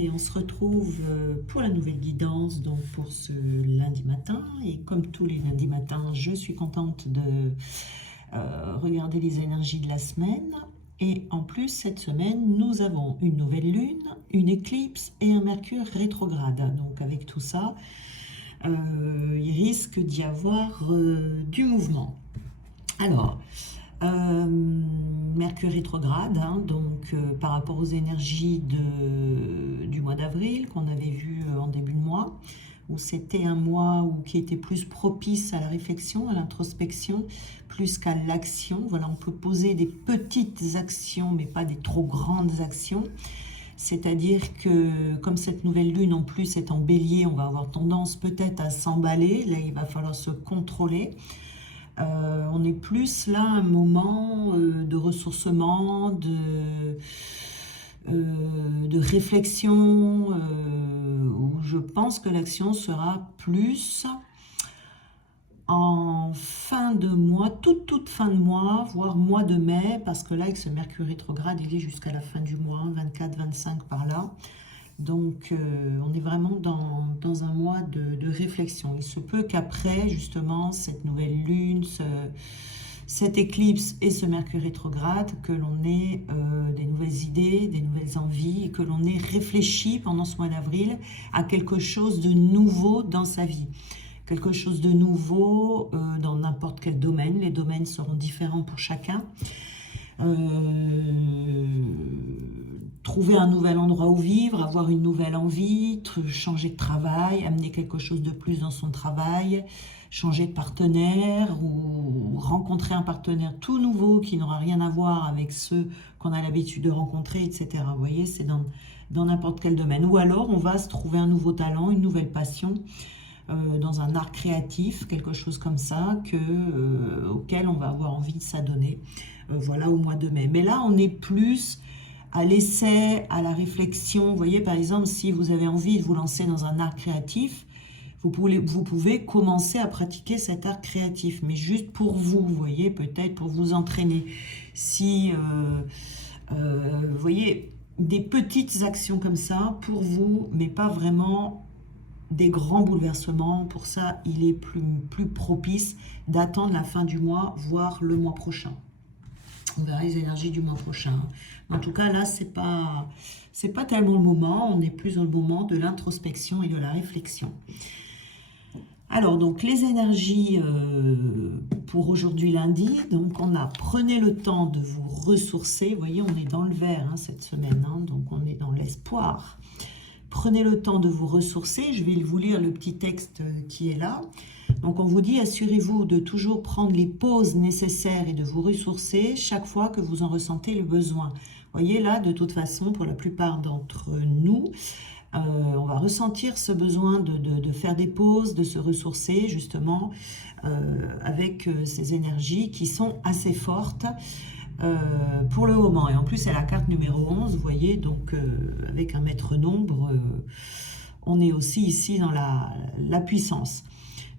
et on se retrouve pour la nouvelle guidance, donc pour ce lundi matin. Et comme tous les lundis matins, je suis contente de regarder les énergies de la semaine. Et en plus, cette semaine, nous avons une nouvelle lune, une éclipse et un Mercure rétrograde. Donc avec tout ça, il risque d'y avoir du mouvement. Alors, Mercure rétrograde, hein, donc par rapport aux énergies du mois d'avril qu'on avait vu en début de mois, où c'était un mois qui était plus propice à la réflexion, à l'introspection, plus qu'à l'action. Voilà, on peut poser des petites actions, mais pas des trop grandes actions. C'est-à-dire que comme cette nouvelle lune en plus est en bélier, on va avoir tendance peut-être à s'emballer. Là, il va falloir se contrôler. On est plus là un moment de ressourcement, de réflexion, où je pense que l'action sera plus en fin de mois, toute fin de mois, voire mois de mai, parce que là, avec ce Mercure rétrograde, il est jusqu'à la fin du mois, 24-25 par là. Donc, on est vraiment dans un mois de réflexion. Il se peut qu'après, justement, cette nouvelle lune, cette éclipse et ce Mercure rétrograde, que l'on ait des nouvelles idées, des nouvelles envies, et que l'on ait réfléchi pendant ce mois d'avril à quelque chose de nouveau dans sa vie. Quelque chose de nouveau dans n'importe quel domaine. Les domaines seront différents pour chacun. Trouver un nouvel endroit où vivre, avoir une nouvelle envie, changer de travail, amener quelque chose de plus dans son travail, changer de partenaire ou rencontrer un partenaire tout nouveau qui n'aura rien à voir avec ceux qu'on a l'habitude de rencontrer, etc. Vous voyez, c'est dans n'importe quel domaine. Ou alors, on va se trouver un nouveau talent, une nouvelle passion dans un art créatif, quelque chose comme ça, auquel on va avoir envie de s'adonner. Voilà, au mois de mai. Mais là, on est plus à l'essai, à la réflexion. Vous voyez, par exemple, si vous avez envie de vous lancer dans un art créatif, vous pouvez commencer à pratiquer cet art créatif, mais juste pour vous, vous voyez, peut-être pour vous entraîner. Si, vous voyez, des petites actions comme ça, pour vous, mais pas vraiment des grands bouleversements. Pour ça, il est plus propice d'attendre la fin du mois, voire le mois prochain. On verra les énergies du mois prochain. En tout cas, là, c'est pas tellement le moment. On est plus dans le moment de l'introspection et de la réflexion. Alors, donc, les énergies pour aujourd'hui lundi. Donc, on a prenez le temps de vous ressourcer. Vous voyez, on est dans le vert hein, cette semaine. Hein, donc, on est dans l'espoir. Prenez le temps de vous ressourcer. Je vais vous lire le petit texte qui est là. Donc, on vous dit, assurez-vous de toujours prendre les pauses nécessaires et de vous ressourcer chaque fois que vous en ressentez le besoin. Vous voyez, là, de toute façon, pour la plupart d'entre nous, on va ressentir ce besoin de faire des pauses, de se ressourcer, justement, avec ces énergies qui sont assez fortes. Pour le moment, et en plus c'est la carte numéro 11, vous voyez, donc avec un maître nombre, on est aussi ici dans la puissance.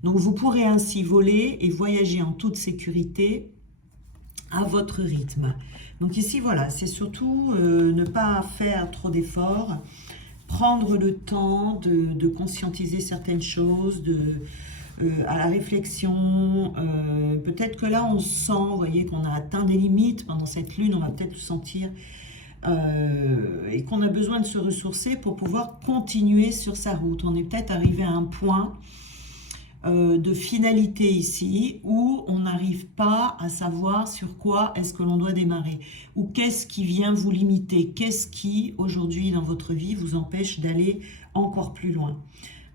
Donc vous pourrez ainsi voler et voyager en toute sécurité à votre rythme. Donc ici voilà, c'est surtout ne pas faire trop d'efforts, prendre le temps de conscientiser certaines choses, à la réflexion, peut-être que là on sent, vous voyez, qu'on a atteint des limites pendant cette lune, on va peut-être sentir et qu'on a besoin de se ressourcer pour pouvoir continuer sur sa route. On est peut-être arrivé à un point de finalité ici où on n'arrive pas à savoir sur quoi est-ce que l'on doit démarrer ou qu'est-ce qui vient vous limiter, qu'est-ce qui aujourd'hui dans votre vie vous empêche d'aller encore plus loin.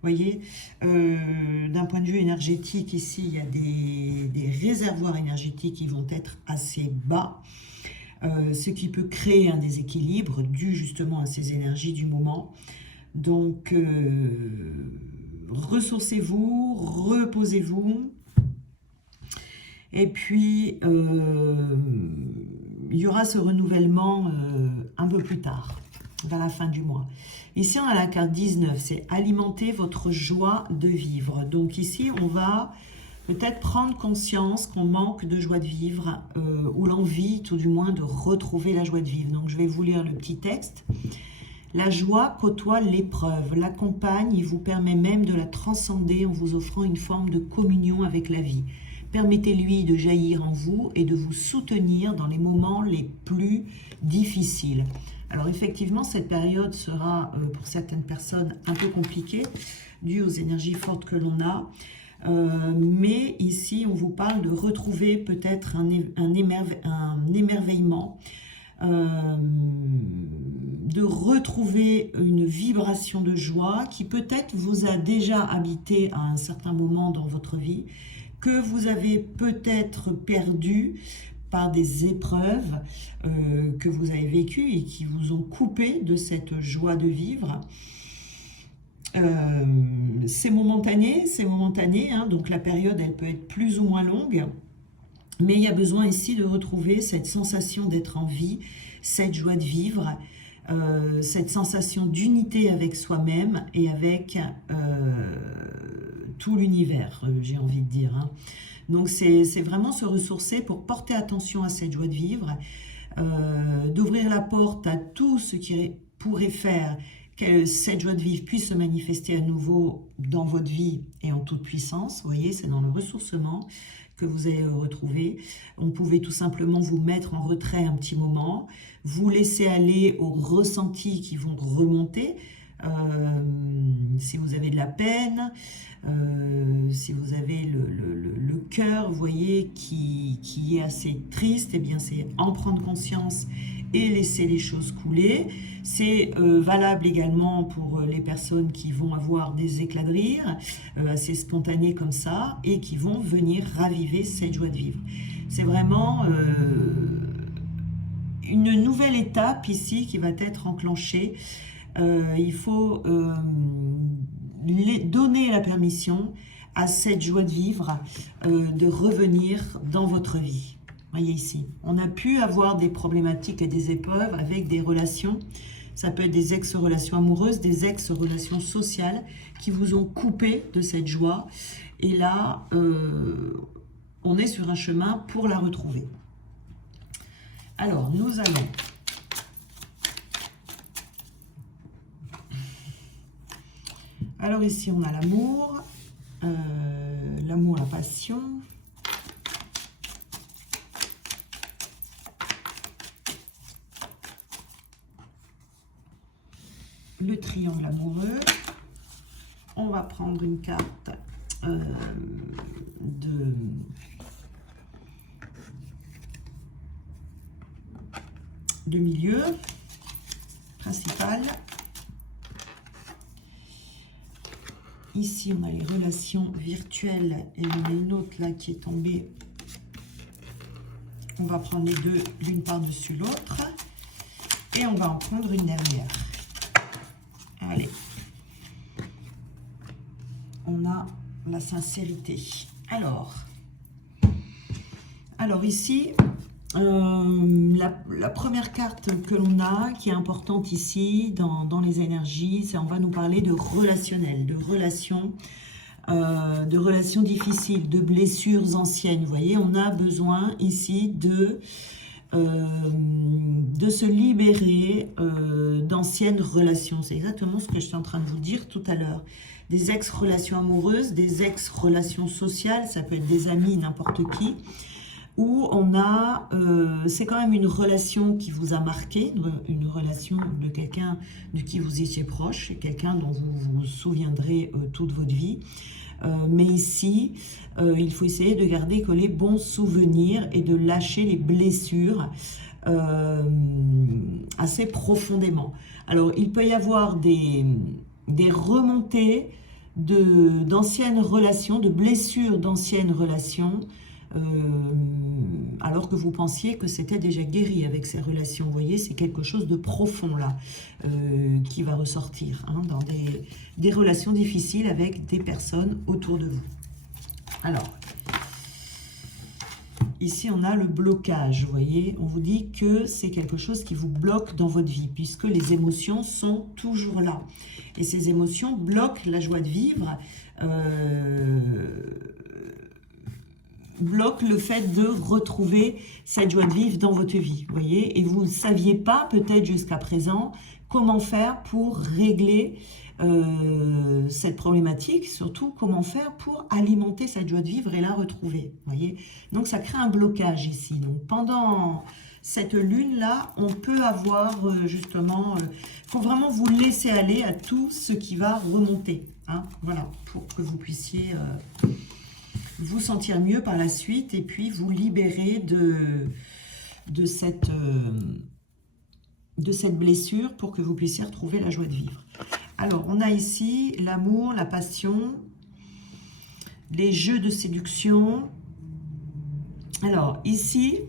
Vous voyez, d'un point de vue énergétique, ici, il y a des réservoirs énergétiques qui vont être assez bas, ce qui peut créer un déséquilibre dû justement à ces énergies du moment. Donc, ressourcez-vous, reposez-vous, et puis il y aura ce renouvellement un peu plus tard, vers la fin du mois. Ici, on a la carte 19, c'est alimenter votre joie de vivre. Donc ici, on va peut-être prendre conscience qu'on manque de joie de vivre, ou l'envie, tout du moins, de retrouver la joie de vivre. Donc je vais vous lire le petit texte. La joie côtoie l'épreuve, l'accompagne et vous permet même de la transcender en vous offrant une forme de communion avec la vie. Permettez-lui de jaillir en vous et de vous soutenir dans les moments les plus difficiles. Alors effectivement, cette période sera pour certaines personnes un peu compliquée, due aux énergies fortes que l'on a. Mais ici, on vous parle de retrouver peut-être un émerveillement, de retrouver une vibration de joie qui peut-être vous a déjà habité à un certain moment dans votre vie, que vous avez peut-être perdu par des épreuves que vous avez vécues et qui vous ont coupé de cette joie de vivre. C'est momentané, hein, donc la période elle peut être plus ou moins longue, mais il y a besoin ici de retrouver cette sensation d'être en vie, cette joie de vivre, cette sensation d'unité avec soi-même et avec tout l'univers, j'ai envie de dire. Hein. Donc c'est vraiment se ressourcer pour porter attention à cette joie de vivre, d'ouvrir la porte à tout ce qui pourrait faire que cette joie de vivre puisse se manifester à nouveau dans votre vie et en toute puissance. Vous voyez, c'est dans le ressourcement que vous allez retrouver. On pouvait tout simplement vous mettre en retrait un petit moment, vous laisser aller aux ressentis qui vont remonter. Si vous avez de la peine, si vous avez le cœur, vous voyez, qui est assez triste, eh bien c'est en prendre conscience et laisser les choses couler. C'est valable également pour les personnes qui vont avoir des éclats de rire assez spontanés comme ça et qui vont venir raviver cette joie de vivre. C'est vraiment une nouvelle étape ici qui va être enclenchée. Il faut donner la permission à cette joie de vivre de revenir dans votre vie. Voyez ici, on a pu avoir des problématiques et des épreuves avec des relations. Ça peut être des ex-relations amoureuses, des ex-relations sociales qui vous ont coupé de cette joie. Et là, on est sur un chemin pour la retrouver. Alors, nous allons... Alors ici, on a l'amour, la passion. Le triangle amoureux. On va prendre une carte de milieu principal. Ici, on a les relations virtuelles et il y en a une autre là qui est tombée. On va prendre les deux l'une par-dessus l'autre et on va en prendre une dernière. Allez. On a la sincérité. Alors ici, la première carte que l'on a, qui est importante ici dans les énergies, c'est on va nous parler de relationnel, de relations difficiles, de blessures anciennes. Vous voyez, on a besoin ici de se libérer d'anciennes relations. C'est exactement ce que je suis en train de vous dire tout à l'heure. Des ex-relations amoureuses, des ex-relations sociales, ça peut être des amis, n'importe qui, où on a, c'est quand même une relation qui vous a marqué, une relation de quelqu'un de qui vous étiez proche, quelqu'un dont vous vous souviendrez toute votre vie. Mais ici, il faut essayer de garder que les bons souvenirs et de lâcher les blessures assez profondément. Alors, il peut y avoir des remontées d'anciennes relations, de blessures d'anciennes relations, alors que vous pensiez que c'était déjà guéri avec ces relations. Vous voyez, c'est quelque chose de profond là qui va ressortir hein, dans des relations difficiles avec des personnes autour de vous. Alors, ici on a le blocage, vous voyez, on vous dit que c'est quelque chose qui vous bloque dans votre vie, puisque les émotions sont toujours là. Et ces émotions bloquent la joie de vivre, bloque le fait de retrouver cette joie de vivre dans votre vie, vous voyez, et vous ne saviez pas peut-être jusqu'à présent comment faire pour régler cette problématique, surtout comment faire pour alimenter cette joie de vivre et la retrouver, voyez. Donc ça crée un blocage ici. Donc pendant cette lune-là, on peut avoir justement, faut vraiment vous laisser aller à tout ce qui va remonter, hein, voilà, pour que vous puissiez vous sentir mieux par la suite et puis vous libérer de cette blessure pour que vous puissiez retrouver la joie de vivre. Alors, on a ici l'amour, la passion, les jeux de séduction. Alors, ici,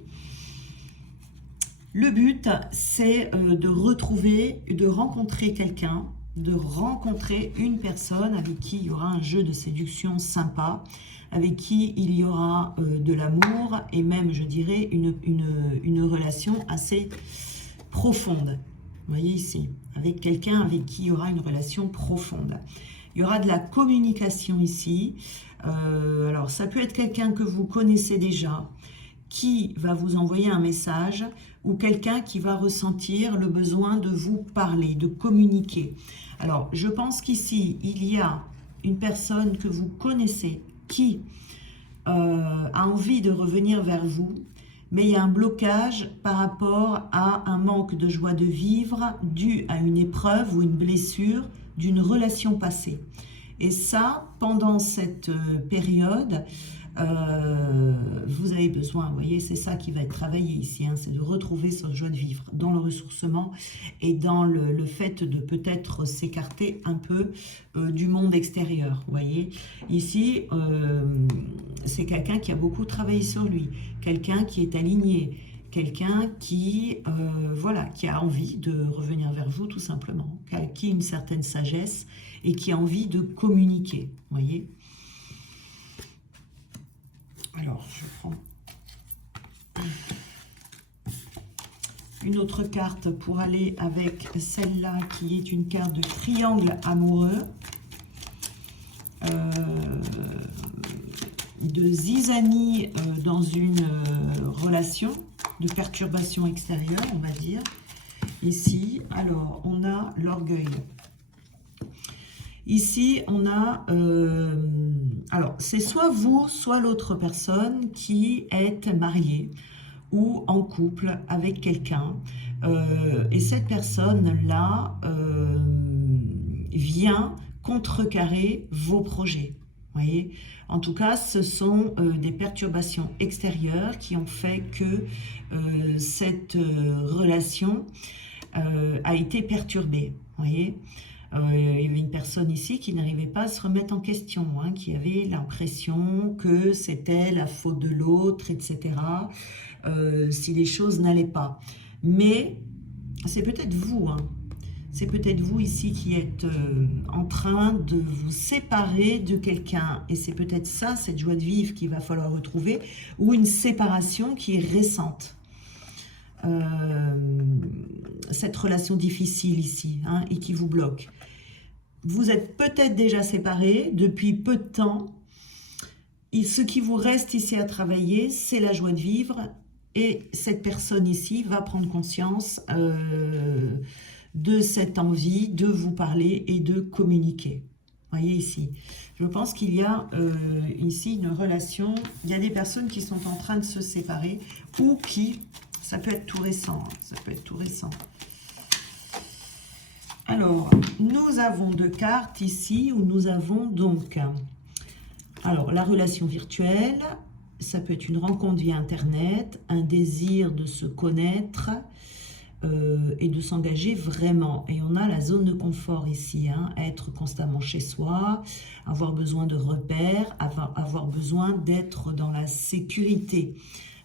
le but, c'est de retrouver, de rencontrer quelqu'un, de rencontrer une personne avec qui il y aura un jeu de séduction sympa, avec qui il y aura de l'amour et même, je dirais, une relation assez profonde. Vous voyez ici, avec quelqu'un avec qui il y aura une relation profonde. Il y aura de la communication ici. Alors, ça peut être quelqu'un que vous connaissez déjà, qui va vous envoyer un message, ou quelqu'un qui va ressentir le besoin de vous parler, de communiquer. Alors, je pense qu'ici, il y a une personne que vous connaissez qui a envie de revenir vers vous, mais il y a un blocage par rapport à un manque de joie de vivre dû à une épreuve ou une blessure d'une relation passée. Et ça, pendant cette période, vous avez besoin, vous voyez, c'est ça qui va être travaillé ici, hein, c'est de retrouver cette joie de vivre dans le ressourcement et dans le fait de peut-être s'écarter un peu du monde extérieur, vous voyez. Ici, c'est quelqu'un qui a beaucoup travaillé sur lui, quelqu'un qui est aligné, quelqu'un qui, voilà, qui a envie de revenir vers vous tout simplement, qui a une certaine sagesse et qui a envie de communiquer, vous voyez. Alors, je prends une autre carte pour aller avec celle-là qui est une carte de triangle amoureux, de zizanie dans une relation, de perturbation extérieure, on va dire. Ici, alors, on a l'orgueil. Ici, on a, alors, c'est soit vous, soit l'autre personne qui est mariée ou en couple avec quelqu'un. Et cette personne-là vient contrecarrer vos projets. Voyez, en tout cas, ce sont des perturbations extérieures qui ont fait que cette relation a été perturbée. Voyez. Il y avait une personne ici qui n'arrivait pas à se remettre en question, hein, qui avait l'impression que c'était la faute de l'autre, etc., si les choses n'allaient pas. Mais c'est peut-être vous, hein, c'est peut-être vous ici qui êtes en train de vous séparer de quelqu'un. Et c'est peut-être ça, cette joie de vivre qu'il va falloir retrouver, ou une séparation qui est récente. Cette relation difficile ici, hein, et qui vous bloque. Vous êtes peut-être déjà séparés depuis peu de temps. Et ce qui vous reste ici à travailler, c'est la joie de vivre. Et cette personne ici va prendre conscience de cette envie de vous parler et de communiquer. Voyez ici. Je pense qu'il y a ici une relation. Il y a des personnes qui sont en train de se séparer ou qui... Ça peut être tout récent, hein, ça peut être tout récent. Alors, nous avons deux cartes ici où nous avons donc, alors la relation virtuelle, ça peut être une rencontre via Internet, un désir de se connaître et de s'engager vraiment. Et on a la zone de confort ici, hein, être constamment chez soi, avoir besoin de repères, avoir besoin d'être dans la sécurité.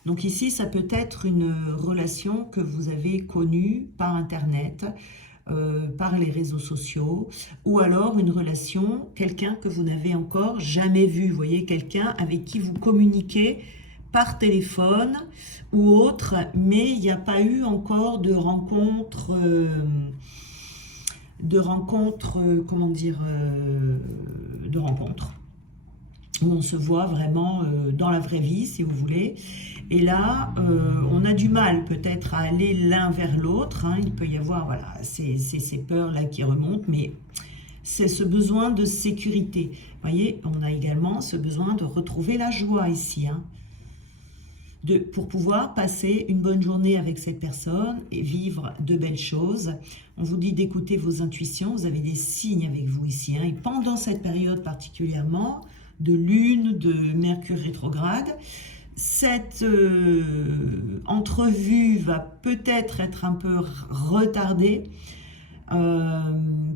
Donc ici, ça peut être une relation que vous avez connue par Internet, par les réseaux sociaux, ou alors une relation, quelqu'un que vous n'avez encore jamais vu. Vous voyez, quelqu'un avec qui vous communiquez par téléphone ou autre, mais il n'y a pas eu encore de rencontre, comment dire, de rencontre, où on se voit vraiment dans la vraie vie, si vous voulez. Et là, on a du mal peut-être à aller l'un vers l'autre, hein. Il peut y avoir voilà, ces peurs-là qui remontent, mais c'est ce besoin de sécurité. Vous voyez, on a également ce besoin de retrouver la joie ici, hein, pour pouvoir passer une bonne journée avec cette personne et vivre de belles choses. On vous dit d'écouter vos intuitions, vous avez des signes avec vous ici, hein, et pendant cette période particulièrement, de lune, de Mercure rétrograde, cette entrevue va peut-être être un peu retardée,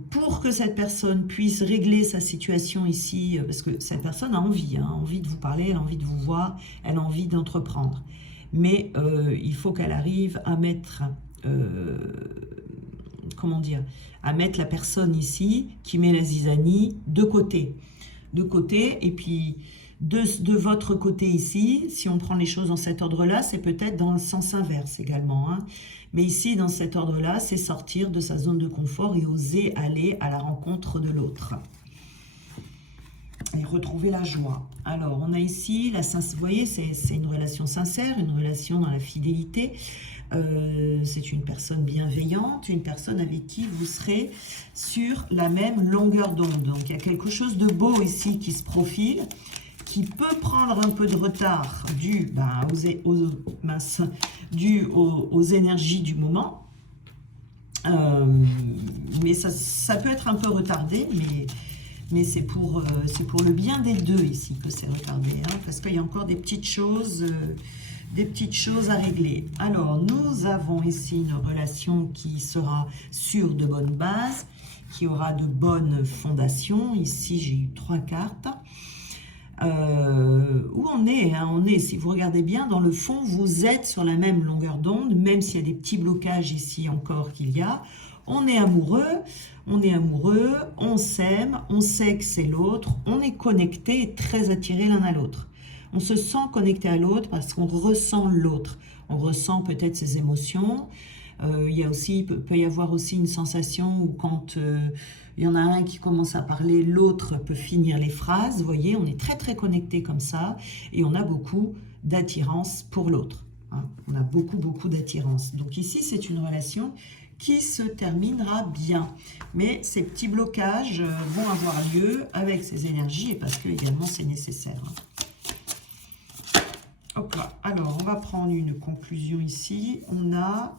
pour que cette personne puisse régler sa situation ici, parce que cette personne a envie, hein, envie de vous parler, elle a envie de vous voir, elle a envie d'entreprendre. Mais il faut qu'elle arrive à mettre, comment dire, à mettre la personne ici qui met la zizanie de côté. De côté, et puis de votre côté ici, si on prend les choses dans cet ordre-là, c'est peut-être dans le sens inverse également, hein. Mais ici, dans cet ordre-là, c'est sortir de sa zone de confort et oser aller à la rencontre de l'autre. Et retrouver la joie. Alors, on a ici, vous voyez, c'est une relation sincère, une relation dans la fidélité. C'est une personne bienveillante, une personne avec qui vous serez sur la même longueur d'onde. Donc, il y a quelque chose de beau ici qui se profile, qui peut prendre un peu de retard dû aux énergies du moment. Mais ça peut être un peu retardé, mais c'est pour le bien des deux ici que c'est retardé, hein, parce qu'il y a encore des petites choses à régler. Alors, nous avons ici une relation qui sera sur de bonnes bases, qui aura de bonnes fondations. Ici, j'ai eu 3 cartes. Où on est, hein, si vous regardez bien, dans le fond, vous êtes sur la même longueur d'onde, même s'il y a des petits blocages ici encore qu'il y a. On est amoureux, on s'aime, on sait que c'est l'autre, on est connecté et très attiré l'un à l'autre. On se sent connecté à l'autre parce qu'on ressent l'autre. On ressent peut-être ses émotions. Peut y avoir aussi une sensation où quand il y en a un qui commence à parler, l'autre peut finir les phrases. Vous voyez, on est très très connecté comme ça et on a beaucoup d'attirance pour l'autre, hein. On a beaucoup d'attirance. Donc ici, c'est une relation qui se terminera bien. Mais ces petits blocages vont avoir lieu avec ces énergies et parce que également c'est nécessaire, hein. Hop là. Alors, on va prendre une conclusion ici. On a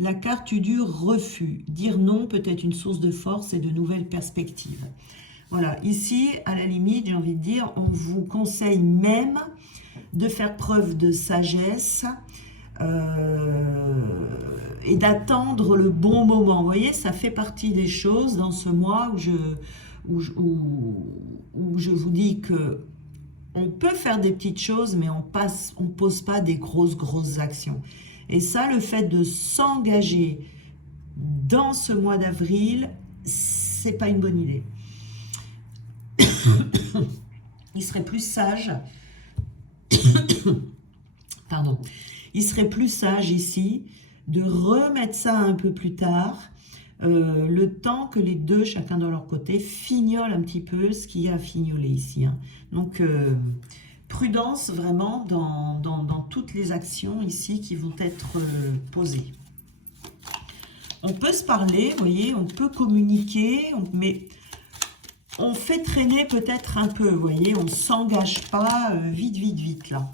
la carte du refus. Dire non peut être une source de force et de nouvelles perspectives. Voilà, ici, à la limite, j'ai envie de dire, on vous conseille même de faire preuve de sagesse et d'attendre le bon moment. Vous voyez, ça fait partie des choses dans ce mois où je vous dis que on peut faire des petites choses, mais on pose pas des grosses actions. Et ça, le fait de s'engager dans ce mois d'avril, c'est pas une bonne idée. Il serait plus sage, pardon, il serait plus sage ici de remettre ça un peu plus tard, le temps que les deux, chacun de leur côté, fignolent un petit peu ce qu'il y a à fignoler ici, hein. Donc, prudence vraiment dans toutes les actions ici qui vont être posées. On peut se parler, vous voyez, on peut communiquer, mais on fait traîner peut-être un peu, vous voyez, on ne s'engage pas vite là.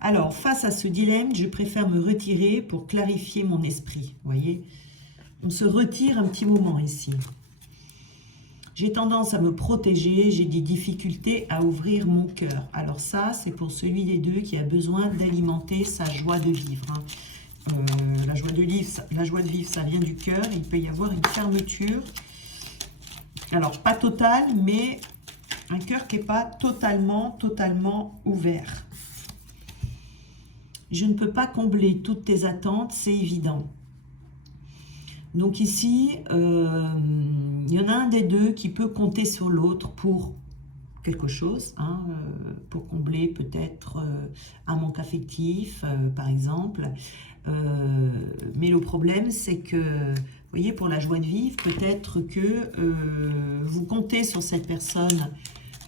Alors, face à ce dilemme, je préfère me retirer pour clarifier mon esprit, vous voyez. On se retire un petit moment ici. J'ai tendance à me protéger, j'ai des difficultés à ouvrir mon cœur. Alors ça, c'est pour celui des deux qui a besoin d'alimenter sa joie de vivre, hein. La joie de vivre, ça vient du cœur. Il peut y avoir une fermeture. Alors, pas totale, mais un cœur qui n'est pas totalement ouvert. Je ne peux pas combler toutes tes attentes, c'est évident. Donc ici, il y en a un des deux qui peut compter sur l'autre pour quelque chose, hein, pour combler peut-être un manque affectif, par exemple. Mais le problème, c'est que, vous voyez, pour la joie de vivre, peut-être que vous comptez sur cette personne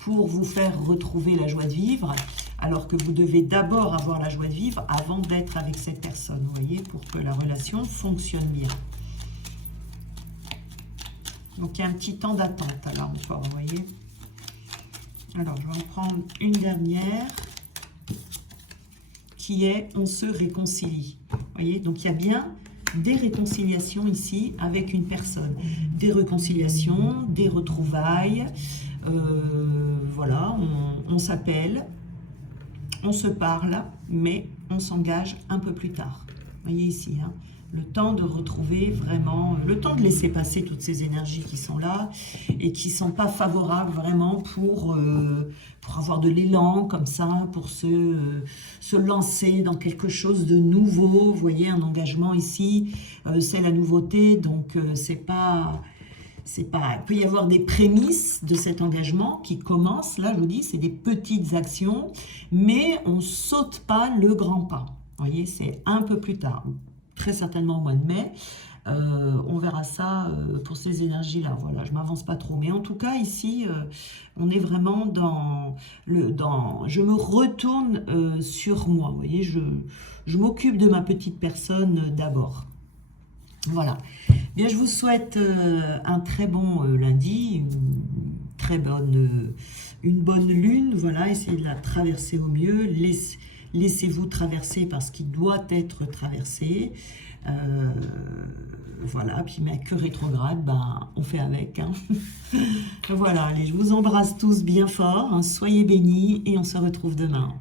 pour vous faire retrouver la joie de vivre. alors que vous devez d'abord avoir la joie de vivre avant d'être avec cette personne, vous voyez, pour que la relation fonctionne bien. Donc, il y a un petit temps d'attente, là, encore, vous voyez. Alors, je vais en prendre une dernière, qui est « on se réconcilie ». Vous voyez, donc il y a bien des réconciliations ici avec une personne. Des réconciliations, des retrouvailles, voilà, on s'appelle, on se parle, mais on s'engage un peu plus tard. Vous voyez ici, hein, le temps de retrouver vraiment, le temps de laisser passer toutes ces énergies qui sont là et qui ne sont pas favorables vraiment pour avoir de l'élan comme ça, pour se lancer dans quelque chose de nouveau. Vous voyez, un engagement ici, c'est la nouveauté, donc c'est pas... Il peut y avoir des prémices de cet engagement qui commencent, là je vous dis, c'est des petites actions, mais on ne saute pas le grand pas. Vous voyez, c'est un peu plus tard, très certainement au mois de mai. On verra ça pour ces énergies-là. Voilà, je ne m'avance pas trop. Mais en tout cas, ici, on est vraiment dans... je me retourne sur moi. Vous voyez, je m'occupe de ma petite personne d'abord. Voilà. Bien, je vous souhaite un très bon lundi, une bonne lune. Voilà, essayez de la traverser au mieux. Laissez-vous traverser parce qu'il doit être traversé. Voilà, puis Mercure rétrograde, ben, on fait avec. Hein. Voilà, allez, je vous embrasse tous bien fort. Hein, soyez bénis et on se retrouve demain.